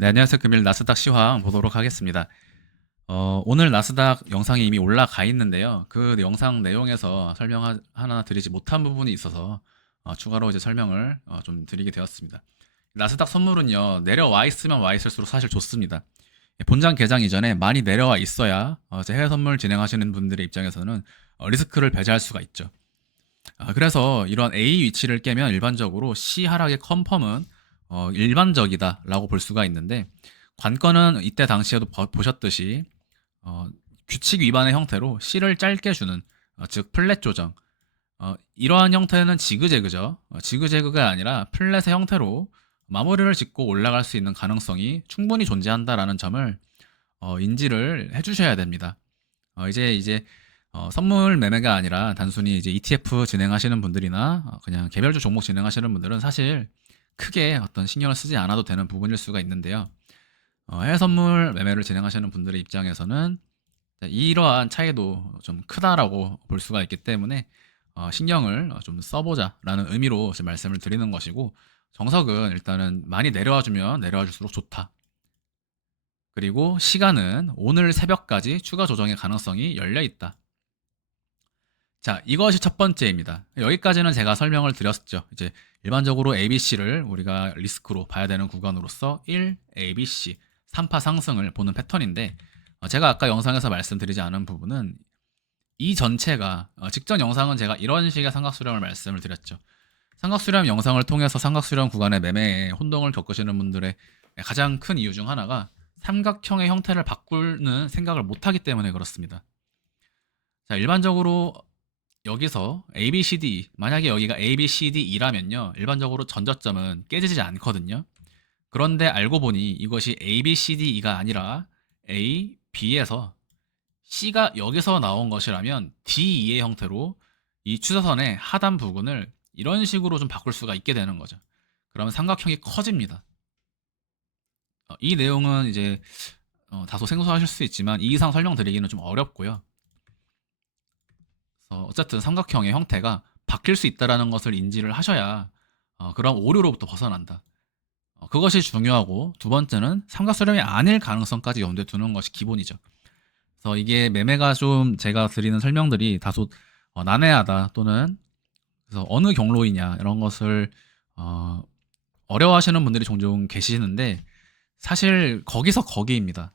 네, 안녕하세요. 금일 나스닥 시황 보도록 하겠습니다. 오늘 나스닥 영상이 이미 올라가 있는데요. 그 영상 내용에서 설명 하나 드리지 못한 부분이 있어서 추가로 이제 설명을 좀 드리게 되었습니다. 나스닥 선물은요, 내려와 있으면 와 있을수록 사실 좋습니다. 본장 개장 이전에 많이 내려와 있어야 이제 해외 선물 진행하시는 분들의 입장에서는 리스크를 배제할 수가 있죠. 그래서 이런 A 위치를 깨면 일반적으로 C 하락의 컨펌은 일반적이다라고 볼 수가 있는데, 관건은 이때 당시에도 보셨듯이 어, 규칙 위반의 형태로 C를 짧게 주는, 즉 플랫 조정, 이러한 형태는 지그재그죠. 지그재그가 아니라 플랫의 형태로 마무리를 짓고 올라갈 수 있는 가능성이 충분히 존재한다라는 점을 인지를 해주셔야 됩니다. 이제 선물 매매가 아니라 단순히 이제 ETF 진행하시는 분들이나 그냥 개별주 종목 진행하시는 분들은 사실 크게 어떤 신경을 쓰지 않아도 되는 부분일 수가 있는데요. 해외 선물 매매를 진행하시는 분들의 입장에서는 이러한 차이도 좀 크다라고 볼 수가 있기 때문에 신경을 좀 써보자라는 의미로 말씀을 드리는 것이고, 정석은 일단은 많이 내려와 주면 내려와 줄수록 좋다. 그리고 시간은 오늘 새벽까지 추가 조정의 가능성이 열려 있다. 자, 이것이 첫 번째입니다. 여기까지는 제가 설명을 드렸죠. 이제 일반적으로 ABC를 우리가 리스크로 봐야 되는 구간으로서 1, ABC, 3파 상승을 보는 패턴인데, 제가 아까 영상에서 말씀드리지 않은 부분은 이 전체가, 직전 영상은 제가 이런 식의 삼각수렴을 말씀을 드렸죠. 삼각수렴 영상을 통해서 삼각수렴 구간의 매매에 혼동을 겪으시는 분들의 가장 큰 이유 중 하나가 삼각형의 형태를 바꾸는 생각을 못하기 때문에 그렇습니다. 자, 일반적으로 여기서 A, B, C, D, 만약에 여기가 A, B, C, D, E라면요, 일반적으로 전저점은 깨지지 않거든요. 그런데 알고 보니 이것이 A, B, C, D, E가 아니라 A, B에서 C가 여기서 나온 것이라면 D, E의 형태로 이 추세선의 하단 부분을 이런 식으로 좀 바꿀 수가 있게 되는 거죠. 그러면 삼각형이 커집니다. 이 내용은 이제 다소 생소하실 수 있지만 이 이상 설명드리기는 좀 어렵고요. 어쨌든 삼각형의 형태가 바뀔 수 있다는 것을 인지를 하셔야 그런 오류로부터 벗어난다. 그것이 중요하고, 두 번째는 삼각수렴이 아닐 가능성까지 염두에 두는 것이 기본이죠. 그래서 이게 매매가 좀 제가 드리는 설명들이 다소 난해하다, 또는 그래서 어느 경로이냐 이런 것을 어려워하시는 분들이 종종 계시는데, 사실 거기서 거기입니다.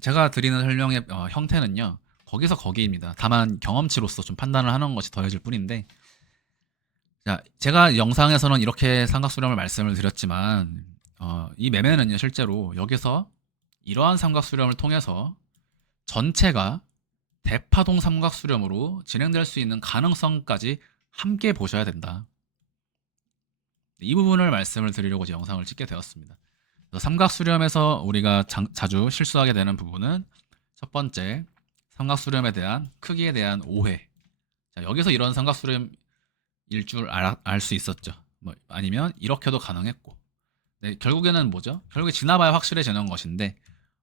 제가 드리는 설명의 형태는요, 거기서 거기입니다. 다만 경험치로서 좀 판단을 하는 것이 더해질 뿐인데, 자, 제가 영상에서는 이렇게 삼각수렴을 말씀을 드렸지만, 이 매매는요, 실제로 여기서 이러한 삼각수렴을 통해서 전체가 대파동 삼각수렴으로 진행될 수 있는 가능성까지 함께 보셔야 된다. 이 부분을 말씀을 드리려고 이제 영상을 찍게 되었습니다. 삼각수렴에서 우리가 자주 실수하게 되는 부분은, 첫 번째, 삼각수렴에 대한 크기에 대한 오해. 자, 여기서 이런 삼각수렴일 줄 알 수 있었죠. 뭐 아니면 이렇게도 가능했고. 네, 결국에는 뭐죠? 결국에 지나봐야 확실해지는 것인데,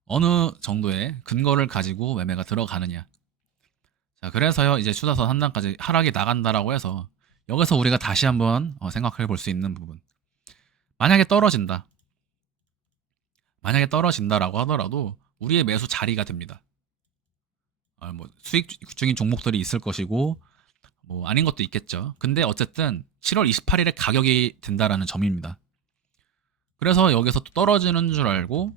어느 정도의 근거를 가지고 매매가 들어가느냐. 자, 그래서요, 이제 추세선 한 단까지 하락이 나간다라고 해서 여기서 우리가 다시 한번 생각해 볼 수 있는 부분. 만약에 떨어진다. 만약에 떨어진다라고 하더라도 우리의 매수 자리가 됩니다. 뭐 수익 중인 종목들이 있을 것이고, 뭐 아닌 것도 있겠죠. 근데 어쨌든 7월 28일에 가격이 된다라는 점입니다. 그래서 여기서 또 떨어지는 줄 알고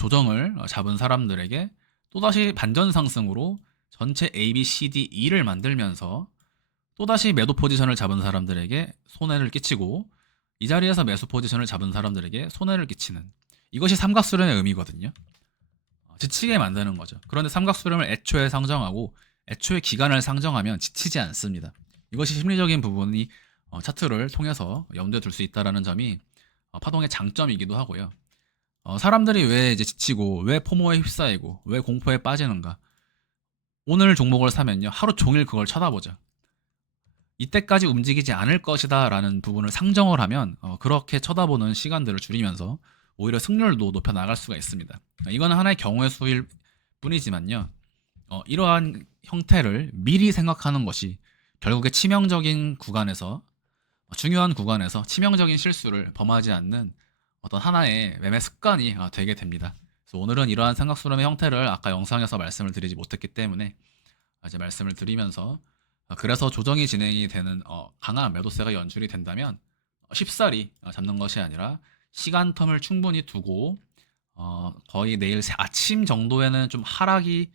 조정을 잡은 사람들에게 또다시 반전 상승으로 전체 A, B, C, D, E를 만들면서 또다시 매도 포지션을 잡은 사람들에게 손해를 끼치고, 이 자리에서 매수 포지션을 잡은 사람들에게 손해를 끼치는, 이것이 삼각수렴의 의미거든요. 지치게 만드는 거죠. 그런데 삼각수렴을 애초에 상정하고 애초에 기간을 상정하면 지치지 않습니다. 이것이 심리적인 부분이 차트를 통해서 염두에 둘 수 있다는 점이 파동의 장점이기도 하고요. 사람들이 왜 이제 지치고, 왜 포모에 휩싸이고, 왜 공포에 빠지는가? 오늘 종목을 사면요, 하루 종일 그걸 쳐다보죠. 이때까지 움직이지 않을 것이다 라는 부분을 상정을 하면 그렇게 쳐다보는 시간들을 줄이면서 오히려 승률도 높여 나갈 수가 있습니다. 이건 하나의 경우의 수일 뿐이지만요, 이러한 형태를 미리 생각하는 것이 결국에 치명적인 구간에서, 중요한 구간에서 치명적인 실수를 범하지 않는 어떤 하나의 매매 습관이 되게 됩니다. 그래서 오늘은 이러한 삼각수렴의 형태를 아까 영상에서 말씀을 드리지 못했기 때문에 이제 말씀을 드리면서, 그래서 조정이 진행이 되는 강한 매도세가 연출이 된다면 쉽사리 잡는 것이 아니라 시간 텀을 충분히 두고 거의 내일 아침 정도에는 좀 하락이,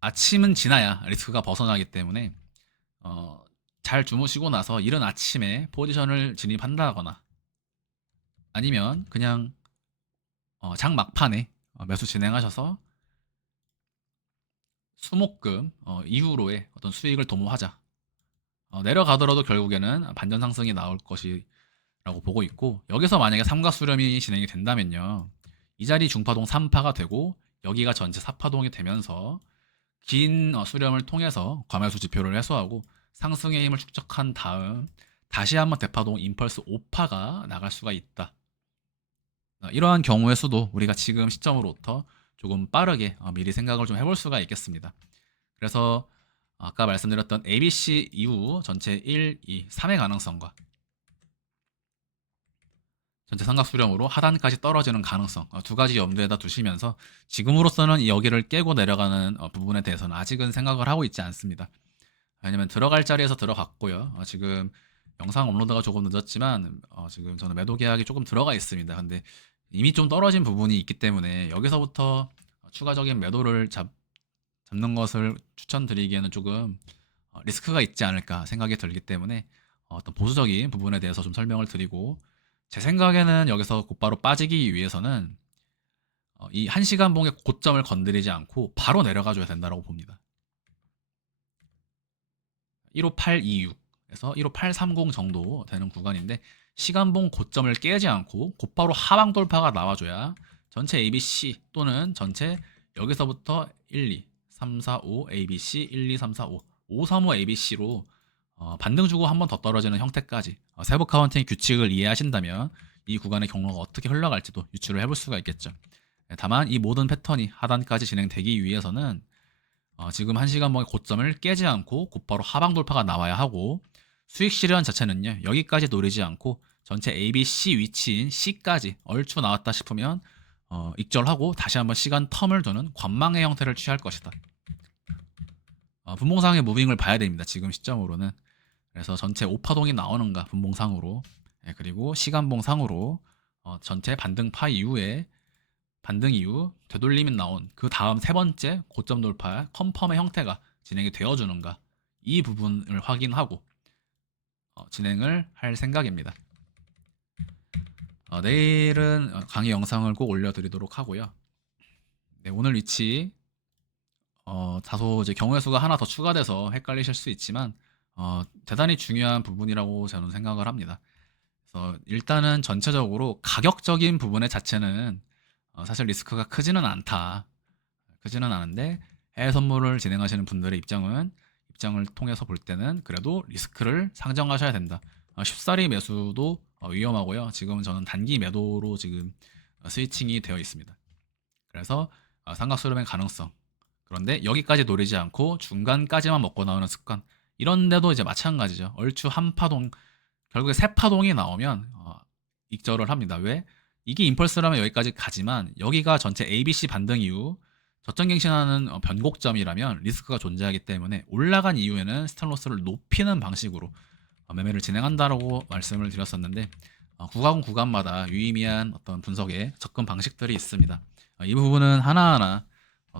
아침은 지나야 리스크가 벗어나기 때문에 어, 잘 주무시고 나서 이른 아침에 포지션을 진입한다거나 아니면 그냥 장 막판에 매수 진행하셔서 수목금 이후로의 어떤 수익을 도모하자. 내려가더라도 결국에는 반전 상승이 나올 것이라고 보고 있고, 여기서 만약에 삼각 수렴이 진행이 된다면요, 이 자리 중파동 3파가 되고 여기가 전체 4파동이 되면서 긴 수렴을 통해서 과매수 지표를 해소하고 상승의 힘을 축적한 다음 다시 한번 대파동 임펄스 5파가 나갈 수가 있다. 이러한 경우의 수도 우리가 지금 시점으로부터 조금 빠르게 미리 생각을 좀 해볼 수가 있겠습니다. 그래서 아까 말씀드렸던 ABC 이후 전체 1, 2, 3의 가능성과 전체 삼각 수렴으로 하단까지 떨어지는 가능성, 두 가지 염두에다 두시면서 지금으로서는 이 여기를 깨고 내려가는 부분에 대해서는 아직은 생각을 하고 있지 않습니다. 왜냐면 들어갈 자리에서 들어갔고요. 지금 영상 업로드가 조금 늦었지만 지금 저는 매도 계약이 조금 들어가 있습니다. 근데 이미 좀 떨어진 부분이 있기 때문에 여기서부터 추가적인 매도를 잡는 것을 추천드리기에는 조금 리스크가 있지 않을까 생각이 들기 때문에 어떤 보수적인 부분에 대해서 좀 설명을 드리고, 제 생각에는 여기서 곧바로 빠지기 위해서는 이 1시간 봉의 고점을 건드리지 않고 바로 내려가 줘야 된다고 봅니다. 15826에서 15830 정도 되는 구간인데, 시간봉 고점을 깨지 않고 곧바로 하방 돌파가 나와줘야 전체 ABC 또는 전체 여기서부터 1, 2, 3, 4, 5 ABC 1, 2, 3, 4, 5 5, 3, 5 ABC로 반등 주고 한 번 더 떨어지는 형태까지 세부 카운팅 규칙을 이해하신다면 이 구간의 경로가 어떻게 흘러갈지도 유추를 해볼 수가 있겠죠. 다만 이 모든 패턴이 하단까지 진행되기 위해서는 지금 1시간 봉의 고점을 깨지 않고 곧바로 하방 돌파가 나와야 하고, 수익 실현 자체는요, 여기까지 노리지 않고 전체 ABC 위치인 C까지 얼추 나왔다 싶으면 익절하고 다시 한번 시간 텀을 두는 관망의 형태를 취할 것이다. 분봉상의 무빙을 봐야 됩니다. 지금 시점으로는. 그래서 전체 5파동이 나오는가 분봉상으로, 그리고 시간봉상으로 전체 반등파 이후에 반등 이후 되돌림이 나온 그 다음 세 번째 고점 돌파 컨펌의 형태가 진행이 되어주는가, 이 부분을 확인하고 진행을 할 생각입니다. 내일은 강의 영상을 꼭 올려드리도록 하고요. 네, 오늘 위치 다소 이제 경우의 수가 하나 더 추가돼서 헷갈리실 수 있지만 대단히 중요한 부분이라고 저는 생각을 합니다. 그래서 일단은 전체적으로 가격적인 부분의 자체는 사실 리스크가 크지는 않은데, 해외 선물을 진행하시는 분들의 입장을 통해서 볼 때는 그래도 리스크를 상정하셔야 된다. 쉽사리 매수도 위험하고요. 지금 저는 단기 매도로 지금 스위칭이 되어 있습니다. 그래서 삼각수렴의 가능성, 그런데 여기까지 노리지 않고 중간까지만 먹고 나오는 습관, 이런데도 이제 마찬가지죠. 얼추 한 파동, 결국에 세 파동이 나오면 익절을 합니다. 왜? 이게 임펄스라면 여기까지 가지만 여기가 전체 ABC 반등 이후 저점갱신하는 변곡점이라면 리스크가 존재하기 때문에 올라간 이후에는 스탑로스를 높이는 방식으로 매매를 진행한다라고 말씀을 드렸었는데, 구간 구간마다 유의미한 어떤 분석의 접근 방식들이 있습니다. 이 부분은 하나하나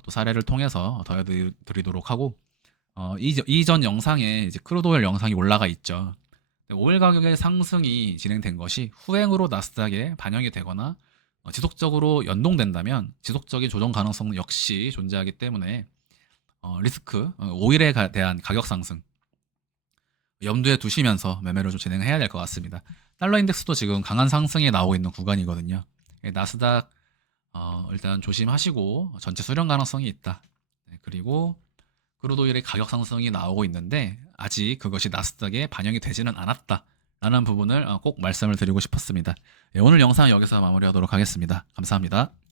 또 사례를 통해서 더해드리도록 하고, 이전 영상에 이제 크루드 오일 영상이 올라가 있죠. 오일 가격의 상승이 진행된 것이 후행으로 나스닥에 반영이 되거나 지속적으로 연동된다면 지속적인 조정 가능성 역시 존재하기 때문에 리스크, 오일에 대한 가격 상승 염두에 두시면서 매매를 좀 진행해야 될 것 같습니다. 달러 인덱스도 지금 강한 상승이 나오고 있는 구간이거든요. 나스닥 일단 조심하시고 전체 수렴 가능성이 있다. 그리고 크루드오일의 가격 상승이 나오고 있는데 아직 그것이 나스닥에 반영이 되지는 않았다라는 부분을 꼭 말씀을 드리고 싶었습니다. 오늘 영상 여기서 마무리하도록 하겠습니다. 감사합니다.